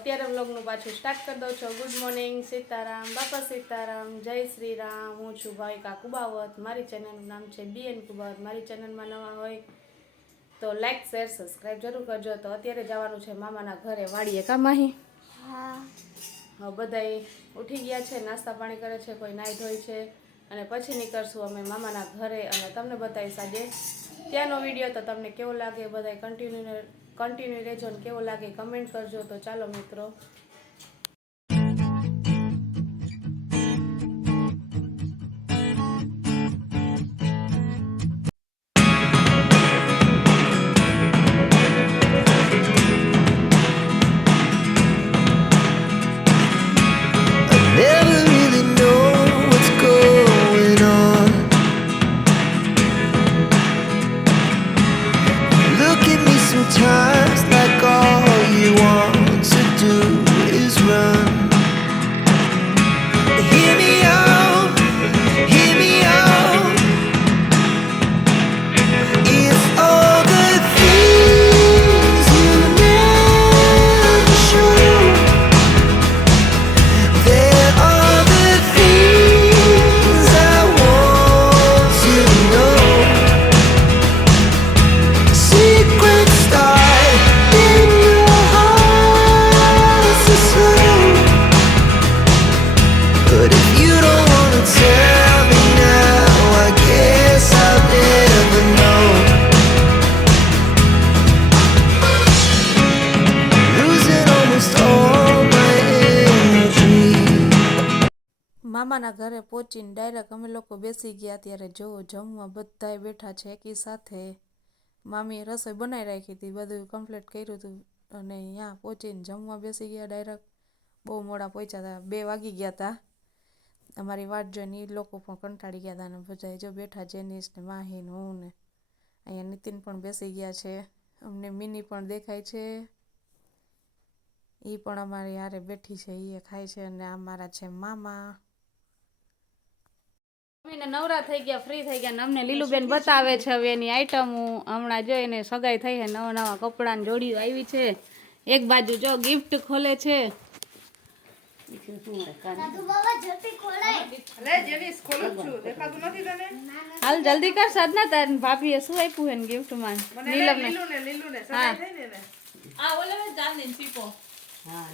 અત્યારે વ્લોગનું પાછું સ્ટાર્ટ કરી દઉં છું. ગુડ મોર્નિંગ સીતારામ બાપા સીતારામ જય શ્રી રામ હું છું ભાવિકા કુબાવત મારી ચેનલનું નામ છે બીએન કુબાવત. મારી ચેનલમાં નવા હોય તો લાઈક શેર સબસ્ક્રાઈબ જરૂર કરજો. તો અત્યારે જવાનું છે મામાના ઘરે વાડીએ. કામાહી હા. બધાય ઉઠી ગયા છે નાસ્તા પાણી કરે છે કોઈ નાહી ધોઈ છે. અને પછી નીકળશું અમે મામાના ઘરે. અને તમને બતાવીશ આજે ત્યાંનો વીડિયો તો તમને કેવો લાગે? બધાય કન્ટિન્યુ કન્ટિન્યુ રહેજો ને કેવો લાગે કમેન્ટ કરજો તો ચાલો મિત્રો. પહોંચીને ડાયરેક્ટ અમે લોકો બેસી ગયા ત્યારે જો જમવા બધાય બેઠા છે એકી સાથે. મામીએ રસોઈ બનાવી રાખી હતી, બધું કમ્પ્લીટ કર્યું હતું અને અહીંયા પહોંચીને જમવા બેસી ગયા ડાયરેક્ટ બહુ મોડા પહોંચ્યા હતા બે વાગી ગયા હતા અમારી વાટ જોઈને એ લોકો પણ કંટાળી ગયા હતા અને બધા જો બેઠા જેનિસ ને માહી ને હું ને અહીંયા નીતિન પણ બેસી ગયા છે. અમને મિની પણ દેખાય છે. એ પણ અમારી હારે બેઠી છે એ ખાય છે અને આ મારા છે મામા. નવરા થઈ ગયા ફ્રી થઈ ગયા ને અમને લીલુબેન બતાવે છે હવે એની આઈટમો હમણાં જો એને સગાઈ થઈ છે નવા નવા કપડાની જોડીઓ આવી છે. એક બાજુ જો ગિફ્ટ ખોલે છે. હાલ જલ્દી કર સાધના તાર ભાભીએ શું આપ્યું એને ગિફ્ટમાં નીલમ હા. આ ઓલે ને સીપો હા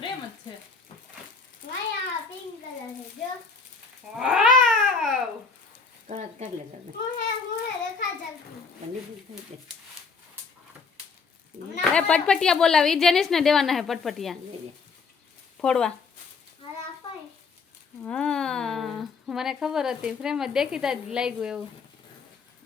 પ્રેમ જ છે એ પટપટિયા બોલાવી. જેનિસ ને દેવાના હે પટપટિયા. ફોડવા. હા મને ખબર હતી. પ્રેમ જ દેખીતા જ લાગ્યું એવું.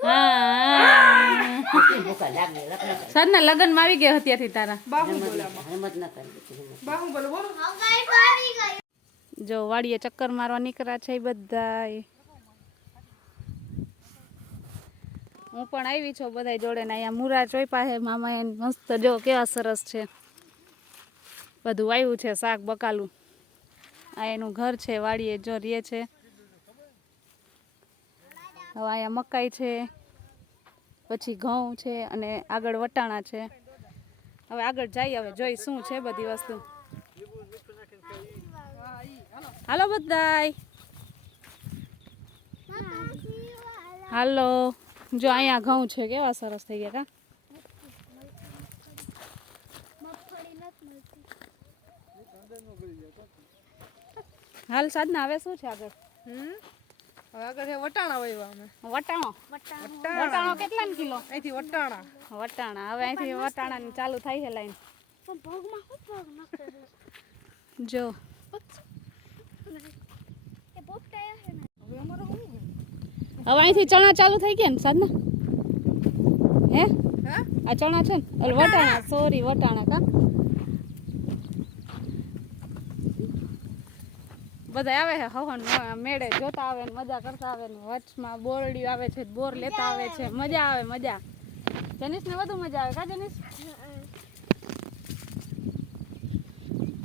હા. સરના લગ્નમાં આવી ગયા અત્યારથી તારા. જો વાડીએ ચક્કર મારવા નીકળ્યા છે બધા હું પણ આવી છું બધા જોડે ને અહીંયા મુરા ચોઈપા પાસે, મામા એને મસ્ત જો કેવા સરસ છે. બધું આવ્યું છે, શાક બકાલું. આ એનું ઘર છે, વાડીએ જો રે છે. હવે અહીંયા મકાઈ છે, પછી ઘઉં છે અને આગળ વટાણા છે. હવે આગળ જઈએ, હવે જોઈ શું છે બધી વસ્તુ. હાલો બધાય. હાલો. જો અહીંયા ઘઉં છે, કેવા સરસ થઈ ગયા કા? હાલ સાધના, હવે શું છે આગળ? હવે આગળ છે વટાણા વાવ્યા અમે. વટાણો? વટાણો. કેટલા ને કિલો? અહીંથી વટાણા. વટાણા. હવે અહીંથી વટાણા ચાલુ થાય છે લાઈન. જો. હવે અમારે શું હવે અહીંથી ચણા ચાલુ થઈ ગયા ને સાધના? હે? હા? આ ચણા છે ને? વટાણા. સોરી વટાણા કા? બધા આવે છે હવન મેળે જોતા આવે ને મજા કરતા આવે ને વચમાં બોરડી આવે છે બોર લેતા આવે છે મજા આવે મજા. જનીશ ને વધુ મજા આવે કા જનીશ?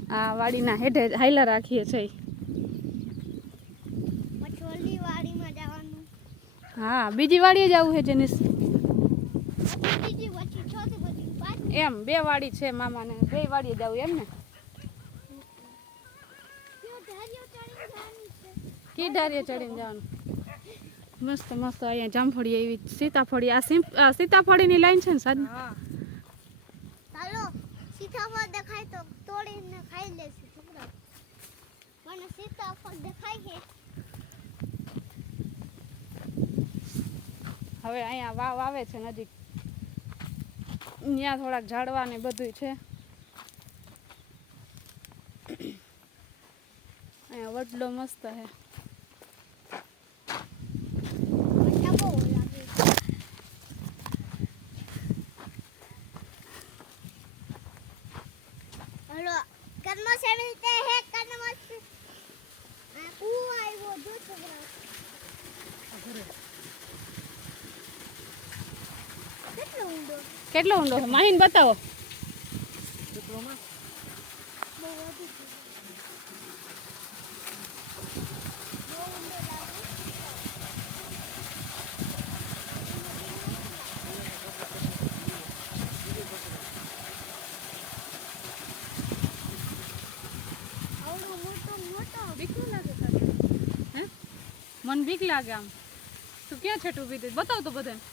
આ વાડીના હેઠે હાઈલા રાખીએ છે. મછોલી વાડીમાં જવાનું. હા બીજી વાડીએ જવું છે પાંચ એમ બે વાડી છે મામાને બે વાડીએ જવું એમ ને? છે કી ચડીને જવાનું. મસ્ત મસ્ત અહીંયા જામફળી એવી સીતાફળી આ સીતાફળીની લાઈન છે ને સાદ હા. ચાલો સીતાફળ દેખાય તો તોડીને ખાઈ લેશું છોકરા મને સીતાફળ દેખાય છે. હવે અહીંયા વાવ આવે છે નજીક. ત્યાં થોડાક ઝાડવા ને બધું છે. અહીંયા વડલો મસ્ત છે. કેટલો ઊંડો છે? માહીન બતાવો. મન બીક લાગે આમ. તું ક્યાં છે હતી બતાવ તો બધાને.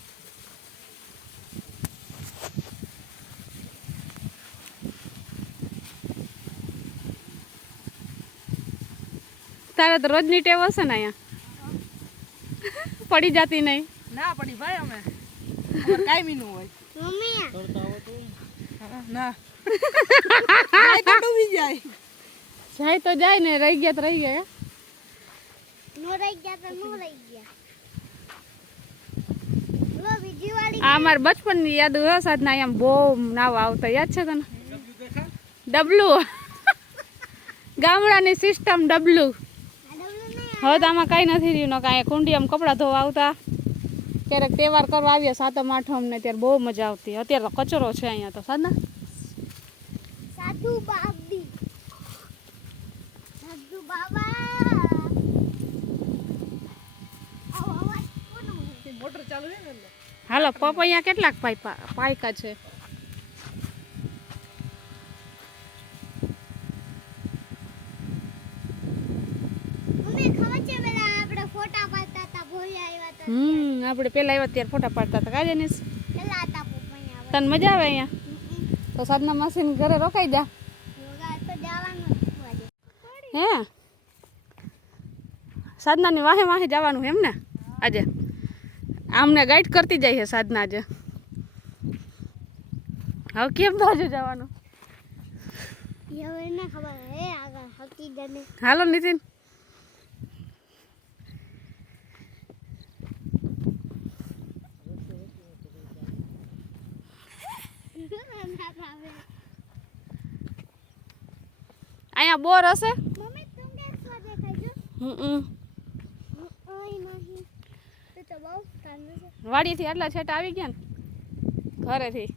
તારે તો રોજની ટેવ હશે ને અહીંયા. પડી જતી નહીં. ના પડી ભાઈ અમે. કાયમી નું હોય. ના. જાય ડૂબી જાય. જાય તો જાય ને રહી ગયા તો રહી ગયા નો રહી ગયા તો નો રહી ગયા. લો બીજી વાળી આ અમારે બચપણની યાદ હોય સાધના અહીંયા બહુ નાવા આવતા. યાદ છે તને? ડબલું ગામડાની સિસ્ટમ ડબલું હવે તો આમાં કાંઈ નથી રહ્યું ને કાંઈ. કુંડી આમ કપડાં ધોવા આવતા. ક્યારેક તહેવાર કરવા આવ્યા સાતમ આઠમ ને ત્યારે બહુ મજા આવતી. અત્યારે તો કચરો છે અહીંયા તો સાધના? સાધુ બાબી. સાધુ બાબા? મોટર ચાલુ છે ને હાલો પપૈયા કેટલાક પાયકા છે મમ્મી ખબર છે પેલા આપણે ફોટા પાડતા હતા ભોય આવ્યા હતા હમ આપણે પેલા આવ્યા ત્યારે ફોટા પાડતા હતા. કાજે ને તને મજા આવે અહીંયા? તો સાધના માસીને ઘરે રોકાઈ જા. હે? સાધનાની વાહે વાહે જવાનું એમ ને? આજે. આમને ગાઈડ કરતી જાય છે સાધના આજે. હવે કેમ બાજુ જવાનું? હવે એને ખબર હે આગળ હાલો નીતિન અહીંયા બોર હશે મમ્મી તમને શું દેખાય છે હમ ઓય નહીં તો તો બહુ કાંદો છે. વાડીથી આટલા છેટા આવી ગયા ને? ઘરેથી.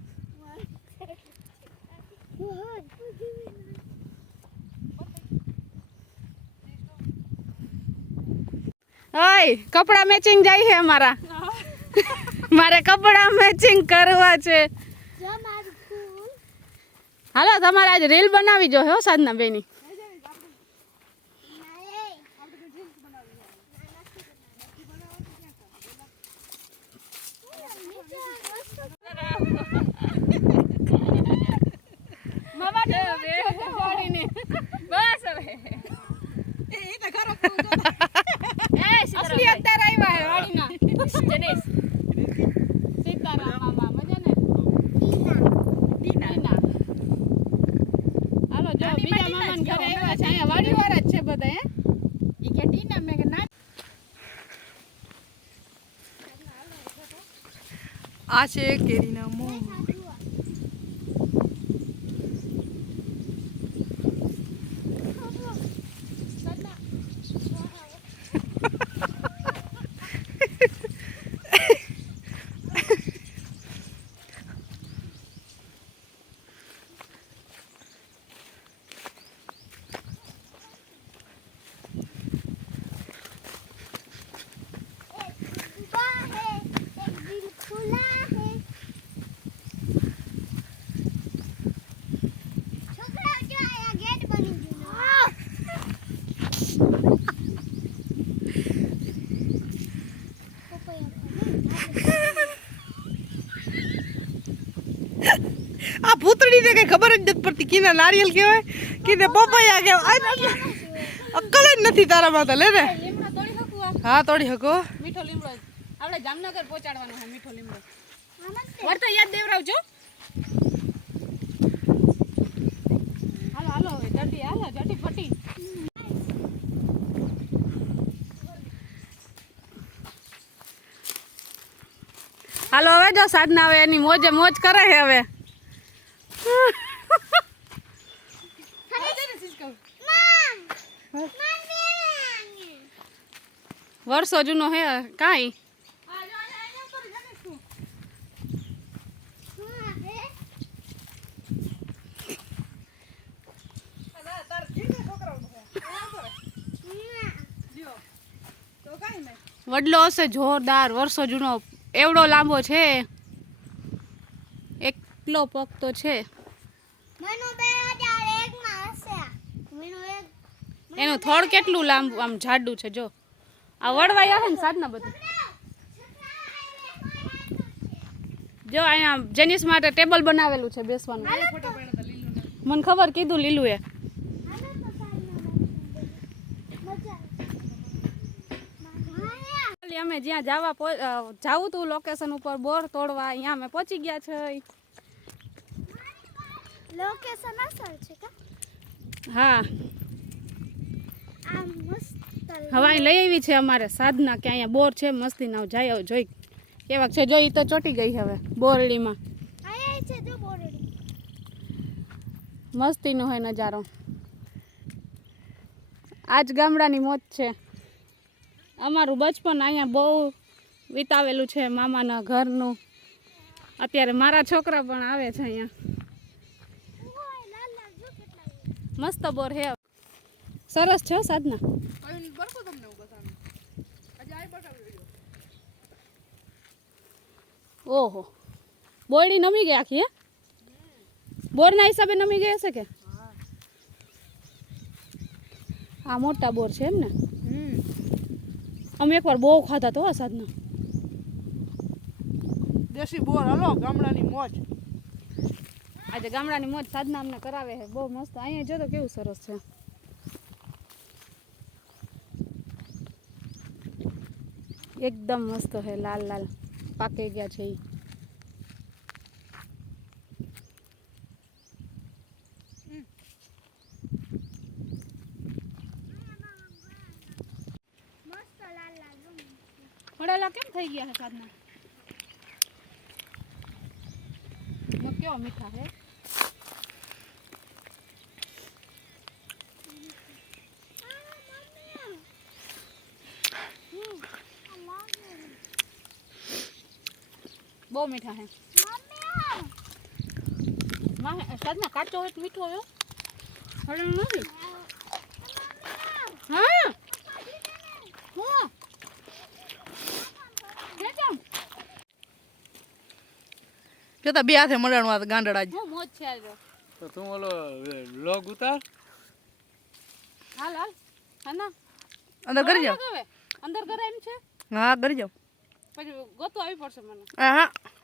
ઓય કપડા મેચિંગ જાય છે અમારા. મારે કપડા મેચિંગ કરવા છે. હાલો તમારે આજે રીલ બનાવી જો હો સાધના બેની બસ હવે એ એ તો ખરો અસલી અત્યારે આવ્યા હે વાડીના જનેશ સીતારામ મામા મજા ને ટીના હાલો જો બીજા મામાને ઘરે આવ્યા છે અહીંયા વાડીવાળા જ છે બધા હે ઈ કે ટીના મેં કે ના આ છે કેરીના મોહ એને કઈ ખબર જ નથી પડતી કીને નારિયેલ કહેવાય? કીને પપૈયા કહેવાય. અક્કલ જ નથી તારામાં તો લે ને? હા તોડી શકો મીઠો લીમડો આપણે જામનગર પહોંચાડવાનો છે મીઠો લીમડો. વળતા યાદ દેવરાવજો. હાલો હાલો હવે જલ્દી હાલો જટી ફટી. હાલો હવે જો સાધના હવે એની મોજે મોજ કરે છે હવે. વર્ષો જૂનો હે, કાંઈ. વડલો હશે જોરદાર, વર્ષો જૂનો. એવડો લાંબો છે. એકલો પગ તો છે મનુ બે હજાર એકમાં હશે. મનુ એક- એનું થડ કેટલું લાંબુ? આમ જાડું છે જો. આ વળવાઈ આવે ને સાધના બધું. જો અહીંયા જેનિસ માટે ટેબલ બનાવેલું છે બેસવાનું. મને ખબર કીધું લીલું એ અમે જ્યાં જવા જાવું તું લોકેશન ઉપર બોર તોડવા અહીંયા અમે પહોંચી ગયા છે. લોકેશન અસર છે કા? હા. મસ્ત લઈ આવી છે અમારે સાધના કે અહીંયા બોર છે મસ્તી ના જાય આવ જોઈ. કેવાક છે જોઈ તો ચોટી ગઈ હવે બોરડીમાં. મસ્તીનો હોય નજારો. આજ ગામડાની મોત છે. અમારું બચપન અહીંયા બહુ વિતાવેલું છે મામાના ઘરનું. અત્યારે મારા છોકરા પણ આવે છે અહીંયા. મસ્ત બોર હે સરસ છે સાધના? ઓહો. બોરડી નમી ગઈ આખી હે? બોરના હિસાબે નમી ગઈ હશે કે? આ મોટા બોર છે એમ ને? અમે એકવાર બહુ ખાધા તો આ સાધના. દેશી બોર હલો ગામડાની મોજ. આજે ગામડાની મોજ સાધના અમને કરાવે છે. બહુ મસ્ત. અહીંયા જો તો કેવું સરસ છે. એકદમ મસ્ત છે લાલ લાલ પાકી ગયા છે ઈ મસ્ત લાલ લાલ જો. મળેલા કેમ થઈ ગયા છે સાધના? મગ કેવા મીઠા છે? મીઠા હે. માં સાધના કાચો હોય મીઠો હો. હળવું નથી? હા. હું. જોતા બે હાથે મળવાનું આ ગાંડડા જ. મોજ છે આજે. તો તું ઓલો લોગ ઉતાર. હાલ હાલ. હા અંદર કરી જાઓ. અંદર ઘરે એમ છે? હા કરી જાવ પછી ગોતું આવી પડશે મને. હા હા. ઓલો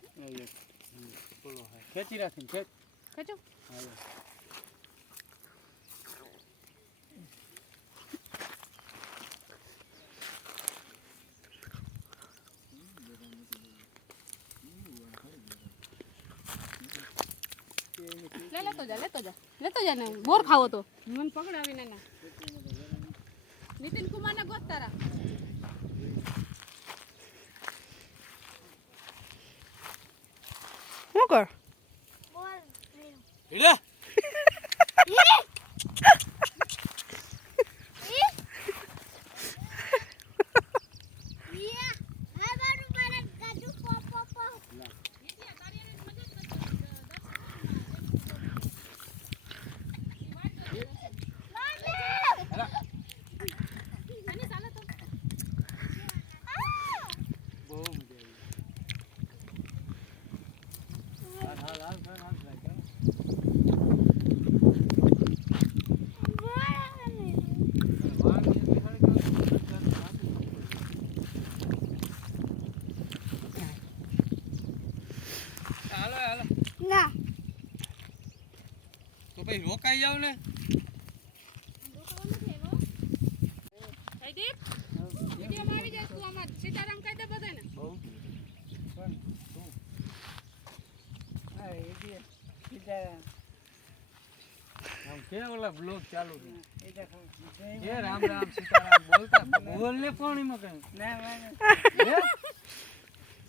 ખેંચી રાખીને ખેંચ. ખેંચો. લે લેતો જા લેતો જા. લેતો જા ને બોર ખાવો તો. મને પકડાવી ના નીતિન કુમાર ને ગોત તારા શું કર બોલ હીડે યા હા બારું મારે ગાજુ પો પો પો બહુ મજા આવી હાલ હાલ હાલ હાલ હાલ હાલ તો રોકાઈ જાવ ને? સીતારામ કહી દે બધાને. ઓલા બ્લોગ ચાલુ છે? કે રામ રામ સીતારામ બોલતા બોલ ને પાણીમાં કઈ? ના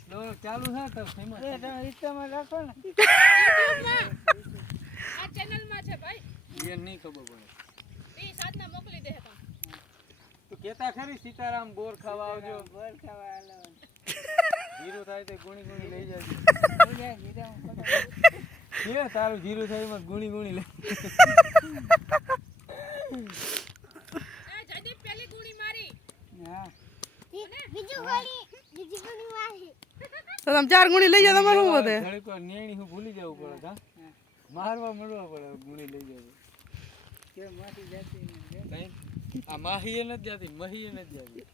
બ્લોગ ચાલુ છે તો ફેમસ રાખો ને. ચેનલમાં છે ભાઈ? એ નહીં ખબર પડે. એ સાધના મોકલી દે તો. તો કેતા ખરી સીતારામ બોર ખાવા આવજો. બોર ખાવા આલો. જીરું થાય તો ગુણી ગુણી લઈ જાજો. કે તારું જીરું થાય એમાં ગુણી ગુણી લઈ જયદીપ પેલી ગુણી મારી. હા. બીજું ગણી બીજી ગણી વાહી તો તમે ચાર ગુણી લઈ જાઓ તમારે વાર નેણી હું ભૂલી જવું પડે કા મારવા મળવા પડે ગુણી લઈ જાય આ માહી એ નથી જાતી મહી એ નથી જાતી.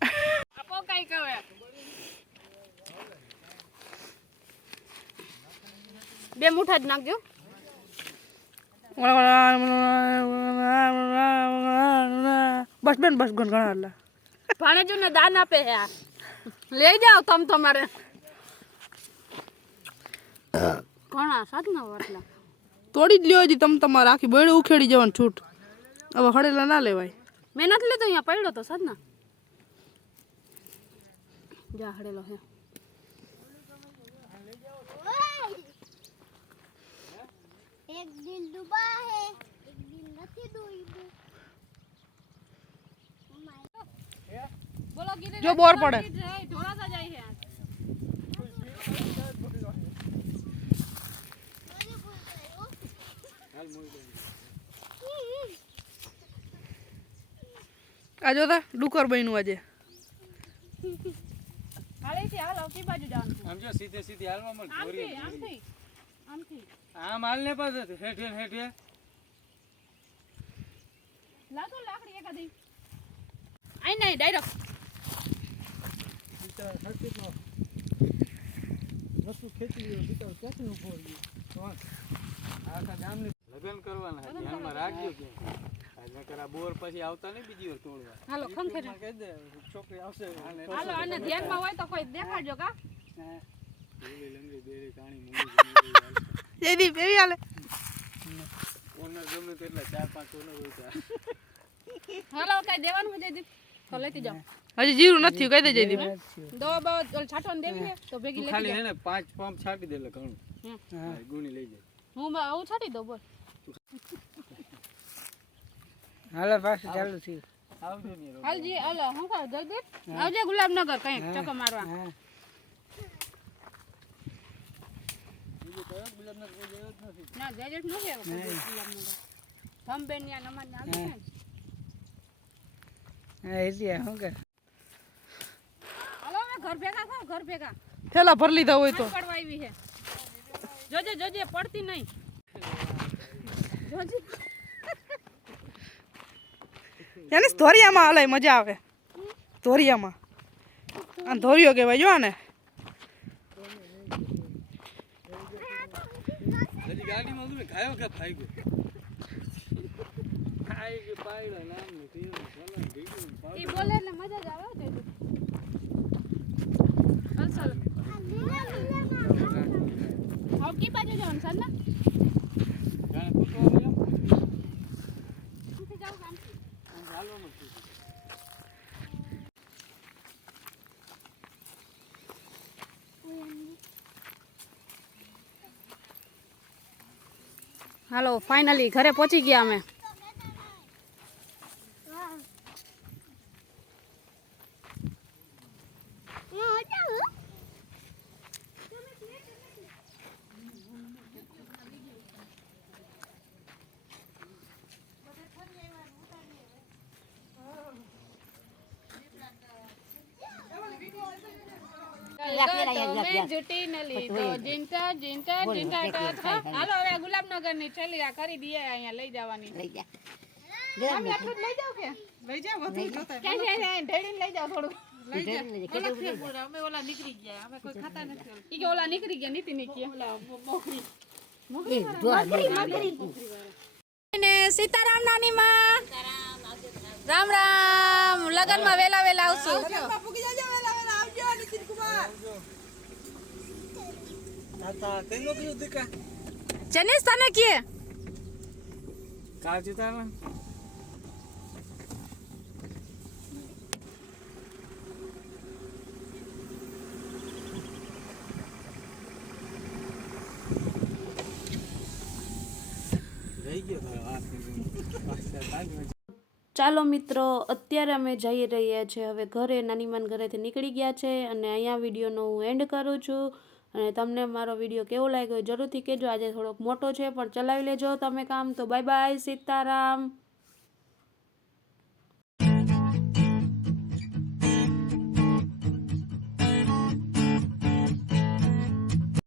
આપો કઈ કહે બે મુઠા જ નાખજો. બસ બેન બસ ગણ ઘણા એટલે ભાણેજુને દાન આપે હે આ. લઈ જાઓ તમ તમારે. ઘણા સાધના વાટલા તોડી જ લ્યો હજી તમે તમારે આખી બેડે ઉખેડી જવાનું છૂટ. હવે હળેલા ના લેવાય. મેં નથી લીધો અહીંયા પડ્યો તો સાધના. જા હળેલો હે. એક દિન ડૂબા હે એક દિન નથી ડૂબ્યું જો બોર પડે. આ જોતા ડુકર બન્યું આજે. હાલો કી બાજુ જવાનું આમ જો સીધે સીધી હાલવા મળે આમથી આમથી આમથી. આમ હાલ ને પાછો હેઠે ને હેઠે. લાગો લાકડી એકાદી. આઈ નહીં ડાયરેક્ટ. આખા ગામની લગ્ન કરવાના છે ધ્યાનમાં રાખજો કે. નકર બોર પછી આવતા નહીં બીજી વાર તોડવા. હાલો ખંખેરી કહી દે છોકરી આવશે. હાલો આને ધ્યાનમાં હોય તો કોઈ દેખાડજો કા? લીલી લંગડી બેરી કાણી મૂંગી જયદીપ એવી હાલે. ઓનર ગમે તેટલા ચાર પાંચ ઓનર હોય હાલો કઈ દેવાનું હોય જયદીપ? તો લેતી જાઓ. હજી જીરું નથી કહી દે જયદીપ. દવા બવા છાંટવાની દેવી છે તો ભેગી લેતી ખાલી એને પાંચ પંપ છાંટી દે એટલે ઘણું. હા, ગુણી લઈ જાય. હું હું છાંટી દઉં બોલ. હાલે પાછું ચાલુ છે આવજો હાલજી હાલો હું કહું જલ્દી? આવજે ગુલાબનગર કંઈક ચક્કર મારવા. ના જયદીપ નથી ગુલાબનગર. ધમબેન યા નમાજ ને આવી છે ને. હાલો ઘર ભેગા થાવ ઘર ભેગા. થેલા ભરી લીધા હોય તો. પડવા આવી છે. જોજે જોજે પડતી નહીં. જોજે. એને ધોરિયામાં હલાય મજા આવે. ધોરિયામાં. આ ધોરિયો કહેવાય જો ને હજી ગાડીમાં તમે ખાયો કે ભાઈ ગયો ખાઈ કે પાયડા નામ ને તેનું ભલે ભેગું પાડો. ઈ બોલે એટલે મજા જ આવે હો જયદીપ ચાલ ચાલ હવે કી બાજુ જવાનું સાંજના જાણે કૂતરો આવે એમ. આમથી જાવ કે આમથી આમ હાલવાનું છે. હાલો ફાઇનલી ઘરે પહોંચી ગયા અમે. તમે લીધો જીંટા જીંટા જીંટા હાલો હવે ગુલાબનગરની છેલ્લી આ કરી દઈએ અહીંયા લઈ જવાની. લઈ જાવ કે? લઈ જાવ વધુ જોતા ક્યાં છે છે? ઢેળીને લઈ જાવ થોડું. નીકળી ગયા અમે કોઈ ખાતા નથી ઈ કે ઓલા નીકળી ગયા નીતિ નીકળી ઓલા સીતારામ નાની માં. રામ રામ. લગનમાં વેલા વેલા આવશું. તાતા કઈ નો કીધું દીકા જનીશ તને કે કાલ સીતારામ રહી ગયો તારો હાથ પાછા તાજ ચાલો મિત્રો, અત્યારે અમે જઈ રહ્યા છીએ હવે ઘરે. નાનીમાન ઘરેથી નીકળી ગયા છે અને અહીંયા વિડીયોનો હું એન્ડ કરું છું. અને તમને મારો વીડિયો કેવો લાગ્યો જરૂરથી કહેજો. આજે થોડોક મોટો છે, પણ ચલાવી લેજો તમે કામ. તો બાય બાય સીતારામ.